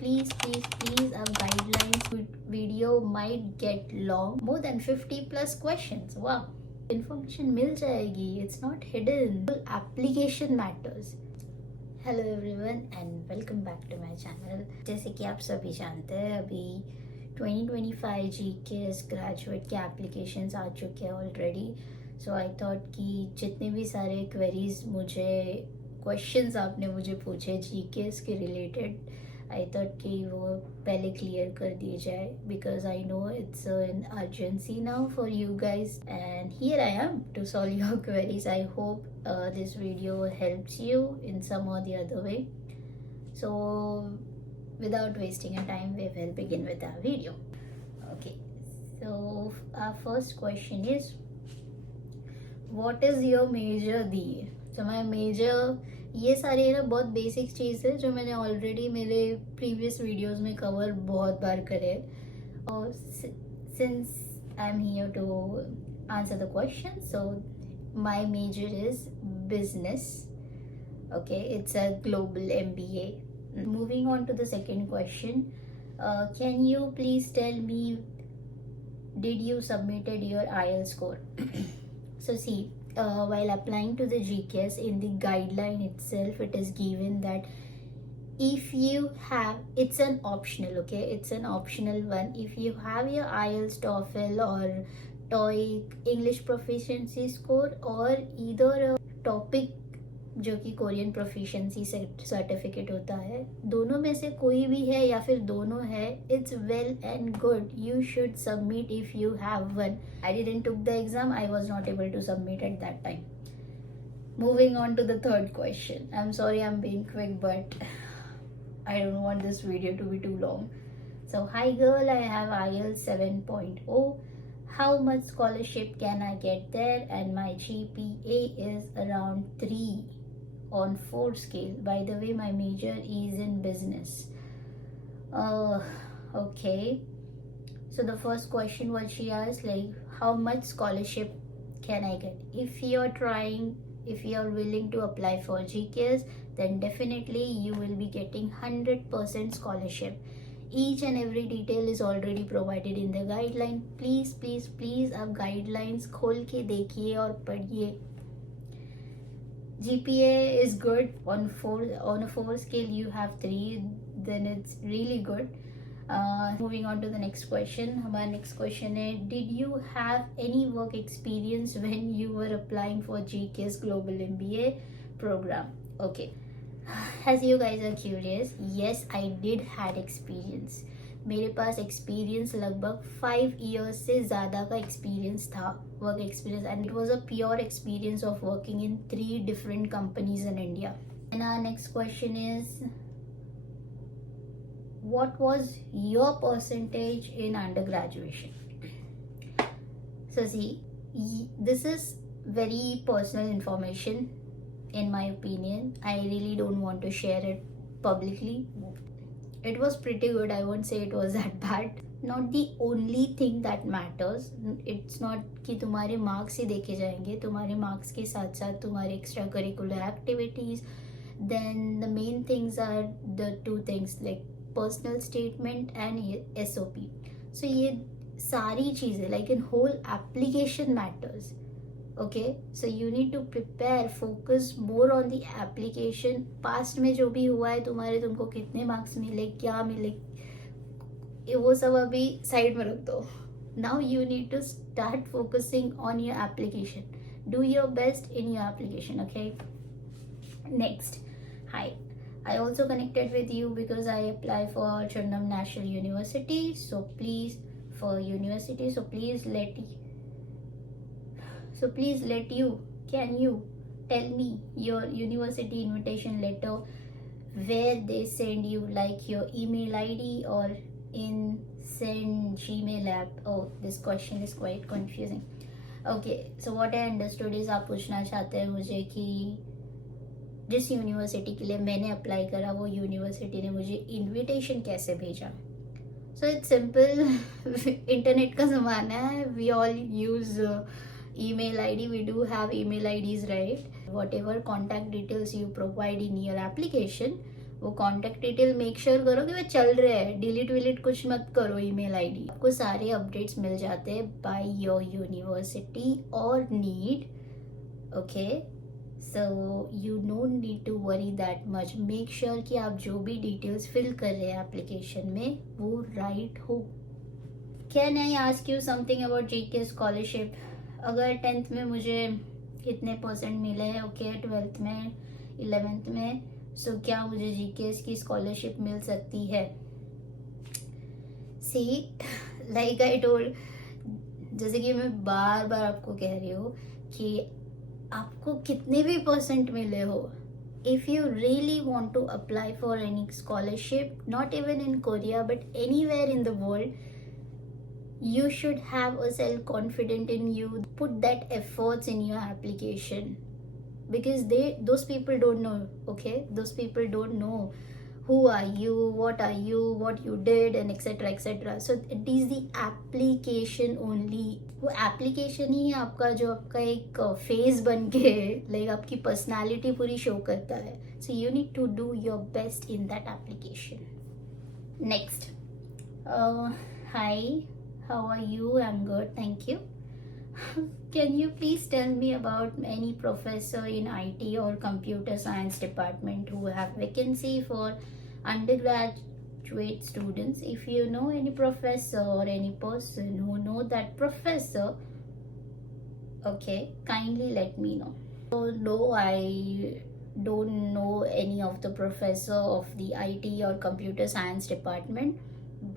please, our guidelines video might get long, more than 50 plus questions. Wow, information मिल जाएगी, it's not hidden. Application matters. Hello everyone and welcome back to my channel. जैसे कि आप सभी जानते हैं, अभी 2025 GKS graduate के applications आ चुके हैं ऑलरेडी। सो आई थॉट कि जितने भी सारे क्वेरीज क्वेश्चंस आपने मुझे पूछे GKS के रिलेटेड, आई थॉट कि वो पहले क्लियर कर दिए जाए, because I know it's an urgency now for you guys and here I am to solve your queries. I hope this video helps you in some or the other way. So without wasting your time, we will begin with our video. Okay, so our first question is, what is your major दिए? So my major, ये सारे ना बहुत basic चीज़ है जो मैंने already मेरे previous videos में कवर बहुत बार करे। और since I'm here to answer the question, so my major is business. Okay, it's a global MBA. Moving on to the second question, can you please tell me, did you submitted your IELTS score? So see, while applying to the GKS, in the guideline itself it is given that if you have, it's an optional, okay, it's an optional one. If you have your IELTS, TOEFL or TOEIC English proficiency score, or either a topic जो कि Korean proficiency certificate होता है, दोनों में से कोई भी है या फिर दोनों है, it's well and good, you should submit if you have one. I didn't took the exam, I was not able to submit at that time. Moving on to the third question, I am sorry I am being quick but I don't want this video to be too long. So hi girl, I have IELTS 7.0. How much scholarship can I get there? And my GPA is around 3 on 4 scale. By the way, my major is in business. Okay. So the first question what she asked, like, how much scholarship can I get? If you're willing to apply for GKS, then definitely you will be getting 100% scholarship. Each and every detail is already provided in the guideline. Please आप guidelines खोल के देखिए और पढ़िए। GPA is good on a 4 scale. You have 3, then it's really good. Moving on to the next question. हमारा next question है, did you have any work experience when you were applying for GKS Global MBA program? Okay. As you guys are curious, yes, I did had experience. मेरे पास experience लगभग 5 years से ज़्यादा का experience था, work experience, and it was a pure experience of working in 3 different companies in India. And our next question is, what was your percentage in undergraduation? So see, this is very personal information. In my opinion, I really don't want to share it publicly. It was pretty good, I won't say it was that bad. Not the only thing that matters. It's not कि तुम्हारे marks ही देखे जाएंगे, तुम्हारे marks के साथ साथ तुम्हारे extra curricular activities, then the main things are the 2 things like personal statement and SOP. So ये सारी चीज़ें, like in whole application matters. Okay, so you need to prepare, focus more on the application. Past में जो भी हुआ है तुमको कितने मार्क्स मिले, क्या मिले, वो सब अभी साइड में रख दो. Now you need to start focusing on your application. Do your best in your application, okay? Next, hi. I also connected with you because I apply for Chennai National University. So please can you tell me your university invitation letter, where they send you, like your email ID or in send Gmail app? Oh, this question is quite confusing. Okay, so what I understood is आप पूछना चाहते हैं मुझे कि जिस university के लिए मैंने अप्लाई करा, वो यूनिवर्सिटी ने मुझे इनविटेशन कैसे भेजा. So it's simple. इंटरनेट का ज़माना है, we all use email ID. We do have email IDs, right? Whatever contact details you provide in your application, वो कॉन्टेक्ट डिटेल मेक श्योर करो कि वे चल रहे हैं, डिलीट विलीट कुछ मत करो ईमेल आईडी। आपको सारे अपडेट्स मिल जाते हैं बाय योर यूनिवर्सिटी और need, okay. So you don't need to worry that much. Make sure कि आप जो भी डिटेल्स फिल कर रहे हैं एप्लीकेशन में वो राइट हो। Can I ask you something about GK scholarship? अगर 10th में मुझे कितने परसेंट मिले हैं, ओके, 12th में, 11th में, सो क्या मुझे जीकेएस की स्कॉलरशिप मिल सकती है? सी, लाइक आई टोल्ड, जैसे कि मैं बार बार आपको कह रही हूँ कि आपको कितने भी परसेंट मिले हो, if you really want to apply for any scholarship, not even in Korea but anywhere in the world, you should have a self confidence in you. Put that efforts in your application, because those people don't know, okay, those people don't know who are you, what you did, and etc etc. So it is the application only. वो application ही आपका जो आपका एक face बन के like आपकी personality पूरी show करता है. So you need to do your best in that application. Next, hi, how are you? I'm good, thank you. Can you please tell me about any professor in IT or computer science department who have vacancy for undergraduate students? If you know any professor or any person who know that professor, okay, kindly let me know. So no, I don't know any of the professor of the IT or computer science department.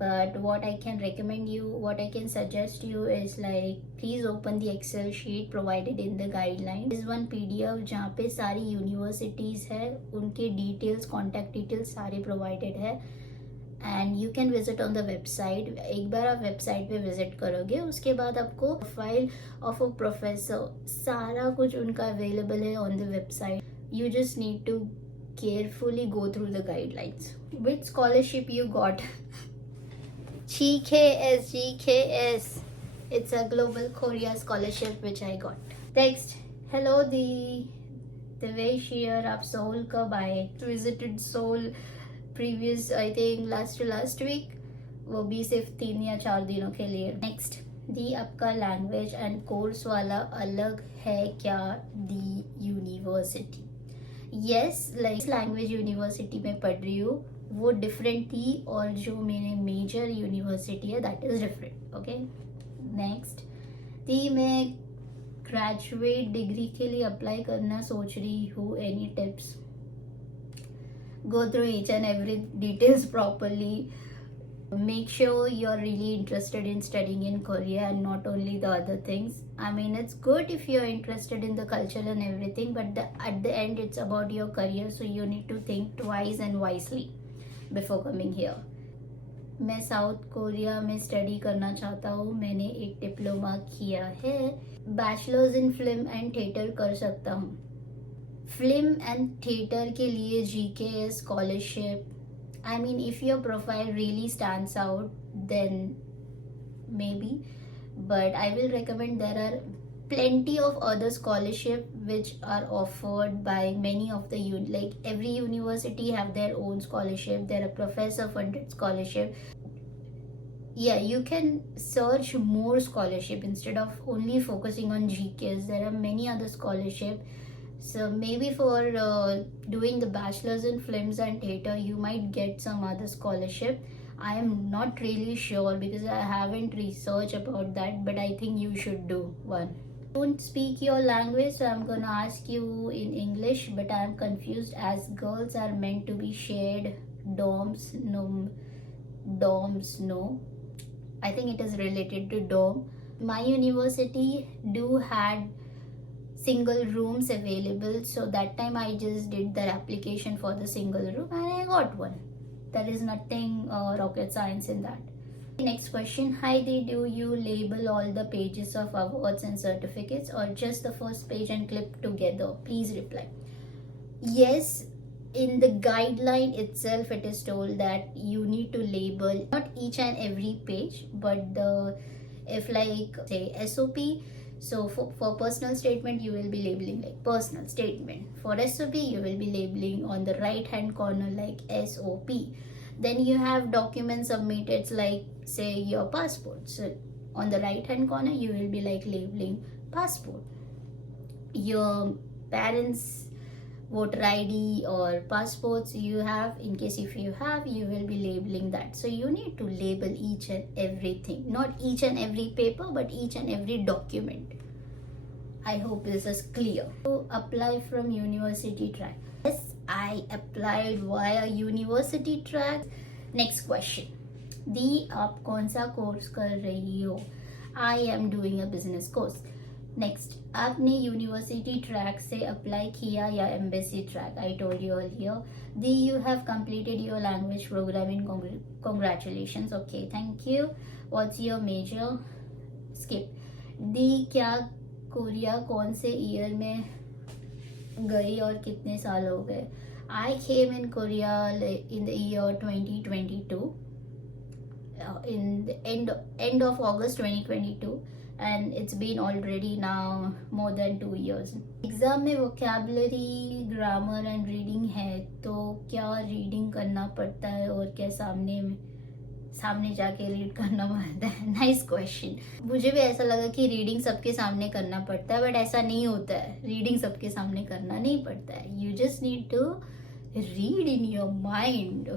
But what I can recommend you, what I can suggest you is like, please open the Excel sheet provided in the guideline. This is one PDF जहाँ पे सारी universities है, उनके details, contact details सारे provided है. And you can visit on the website. एक बार आप website पे विजिट करोगे, उसके बाद आपको प्रोफाइल ऑफ अ प्रोफेसर सारा कुछ उनका अवेलेबल है on the website. You just need to carefully go through the guidelines. Which scholarship you got? GKS. It's a Global Korea scholarship which I got. Next, hello Devesh here. आप Seoul कब आए? Visited Seoul previous, I think last week. वो भी सिर्फ 3 या 4 दिनों के लिए. Next, दी आपका लैंग्वेज एंड कोर्स वाला अलग है क्या दी university? Yes, like language university में पढ़ रही हूँ वो डिफरेंट थी, और जो मेरे मेजर यूनिवर्सिटी है that is different. Okay, next, थी मैं ग्रेजुएट डिग्री के लिए अप्लाई करना सोच रही हूँ. Any tips? Go through each and every details properly. Make sure you're really interested in studying in Korea and not only the other things. I mean, it's good if you're interested in the culture and everything, but at the end it's about your career, so you need to think twice and wisely before coming here. मैं south Korea में study करना चाहता हूँ. मैंने एक diploma किया है. Bachelors in film and theatre कर सकता हूँ. फिल्म एंड थिएटर के लिए GKS scholarship. I mean, if your profile really stands out, then maybe. But I will recommend there are plenty of other scholarship which are offered by many of the like every university have their own scholarship. There are professor funded scholarship. Yeah, you can search more scholarship instead of only focusing on GKs. There are many other scholarship. So maybe for doing the bachelor's in films and theatre, you might get some other scholarship. I am not really sure because I haven't researched about that, but I think you should do one. Don't speak your language, so I'm gonna ask you in English, but I'm confused as girls are meant to be shared dorms. No. I think it is related to dorm. My university do had single rooms available, so that time I just did the application for the single room and I got one. There is nothing rocket science in that. Next question, hi, do you label all the pages of awards and certificates or just the first page and clip together? Please reply. Yes, in the guideline itself it is told that you need to label not each and every page, but if like say SOP, So for personal statement, you will be labeling like personal statement. For SOP, you will be labeling on the right hand corner like SOP. Then you have documents submitted like say your passport. So on the right hand corner, you will be like labeling passport. Your parents' voter ID or passports you have, in case if you have, you will be labeling that. So you need to label each and everything, not each and every paper, but each and every document. I hope this is clear. To apply from university track. Yes, I applied via university track. Next question. दी आप कौन सा course कर रही हो? I am doing a business course. Next, आपने university track से apply किया या embassy track? I told you earlier. दी you have completed your language program in congratulations. Okay, thank you. What's your major? Skip. दी क्या Korea कौन से year में गई और कितने साल हो गए? I came in Korea in the year 2022, in the end of August 2022, and it's been already now more than 2 years. Exam में वोकैबुलरी, ग्रामर एंड रीडिंग है, तो क्या रीडिंग करना पड़ता है और क्या सामने जाके रीड करना पड़ता है? Nice question. मुझे भी ऐसा लगा कि रीडिंग सबके सामने करना पड़ता है, बट ऐसा नहीं होता है. रीडिंग सबके सामने करना नहीं पड़ता है. You just need to read in your mind.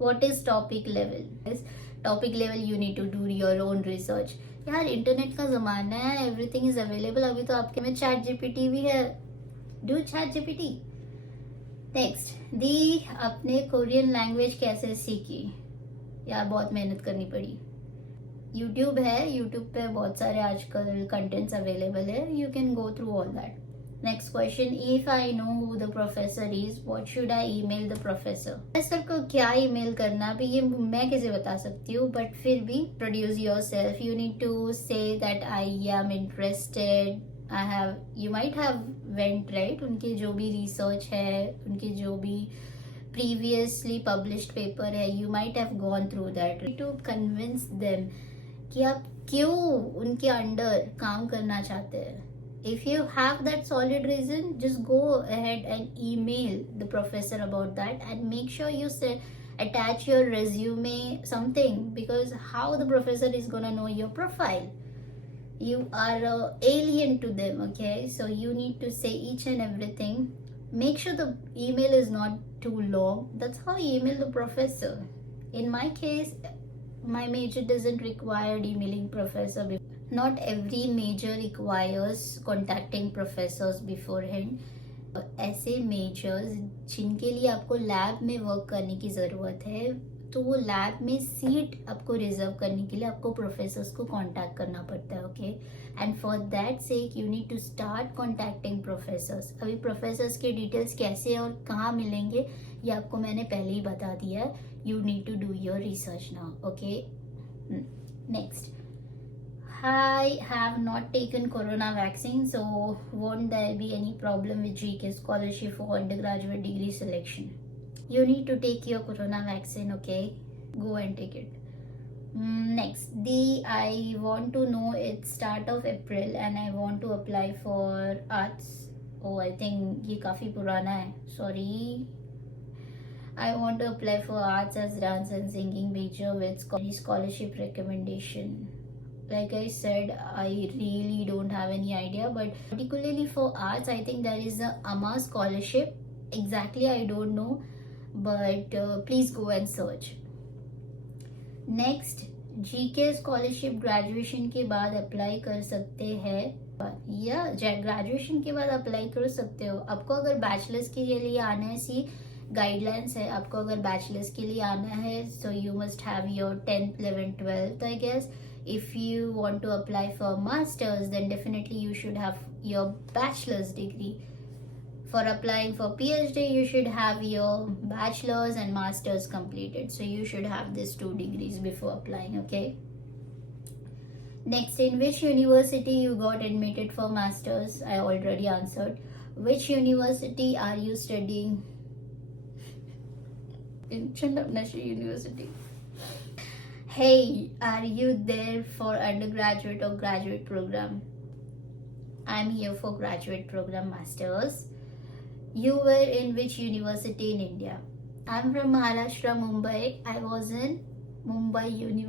What is topic level? Topic level you need to do your own research. यार इंटरनेट का जमाना है, एवरीथिंग इज अवेलेबल. अभी तो आपके में चैट जीपीटी भी है. Do chat GPT. नेक्स्ट, दी अपने कोरियन लैंग्वेज कैसे सीखी? यार बहुत मेहनत करनी पड़ी. यूट्यूब है, यूट्यूब पे बहुत सारे आजकल कंटेंट्स अवेलेबल है. You can go through all that. Next question, if I know who the professor is, what should I email the professor? Professor को क्या ईमेल करना भी ये मैं कैसे बता सकती हूँ, बट फिर भी produce yourself. You need to say that I am interested. I have, you might have went right. उनके जो भी रिसर्च है, उनके जो भी प्रीवियसली पब्लिश्ड पेपर है, you might have gone through that to convince them कि आप क्यों उनके अंडर काम करना चाहते हैं. If you have that solid reason, just go ahead and email the professor about that, and make sure you attach your resume something, because how the professor is gonna know your profile? You are alien to them, okay? So you need to say each and everything. Make sure the email is not too long. That's how you email the professor. In my case, my major doesn't require emailing professor. Not every major requires contacting professors beforehand. ऐसे measures जिनके लिए आपको lab में work करने की ज़रूरत है, तो वो लैब में सीट आपको रिजर्व करने के लिए आपको प्रोफेसर्स को कांटेक्ट करना पड़ता है. Okay, and for that sake you need to start contacting professors. अभी प्रोफेसर्स के डिटेल्स कैसे और कहाँ मिलेंगे ये आपको मैंने पहले ही बता दिया है. You need to do your research now. Okay, next, I have not taken corona vaccine, so won't there be any problem with GK scholarship for undergraduate degree selection? You need to take your corona vaccine, okay? Go and take it. Next, I want to know it's start of April and I want to apply for arts. Oh, I think ये काफी पुराना है. Sorry. I want to apply for arts as dance and singing major with scholarship recommendation. Like I said, I really don't have any idea, but particularly for arts, I think there is a AMA scholarship. Exactly, I don't know, but please go and search. Next, GK scholarship graduation के बाद apply कर सकते हैं. या graduation के बाद apply कर सकते हो. आपको अगर बैचलर्स के लिए आना है, सी गाइडलाइंस है, आपको अगर बैचलर्स के लिए आना है, so you must have your 10th, 11th, 12th, I guess. If you want to apply for masters, then definitely you should have your bachelor's degree. For applying for PhD, you should have your bachelor's and master's completed. So you should have these 2 degrees before applying, okay? Next, in which university you got admitted for masters? I already answered. Which university are you studying? In Chandranashi University. Hey, are you there for undergraduate or graduate program? I'm here for graduate program masters. You were in which university in India? I'm from Maharashtra, Mumbai. I was in Mumbai University.